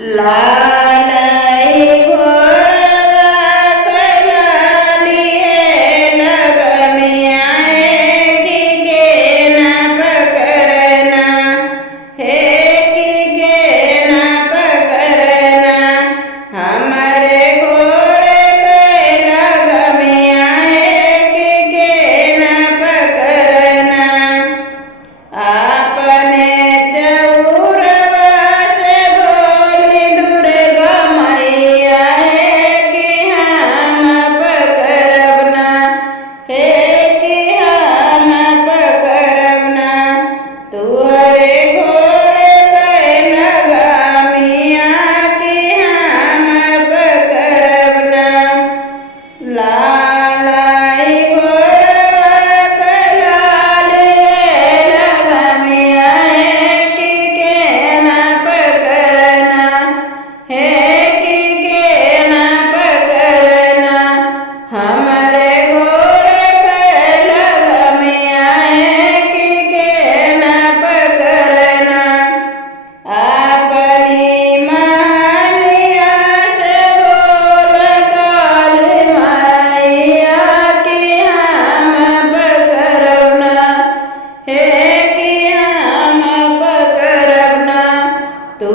लालई घोड़वा कलाली है लगमिया की के ना पकड़ना है की के ना पकड़ना हमारे घोड़े के लगमिया की के ना पकड़ना आपने चौरवा से बोली दुर्गा मैया कि हम पकड़ना है कि हम पकड़ना तुअरे घोड़े के लगामिया कि हम पकड़ना लालई घोड़वा कलाली लगमिया की के ना पकड़ना है की के ना पकड़ना हमारे घोड़े के लगमिया की के ना पकड़ना अपनी मानिया से बोल काली मैया कि हम पकड़ना है कि हम पकड़ना तू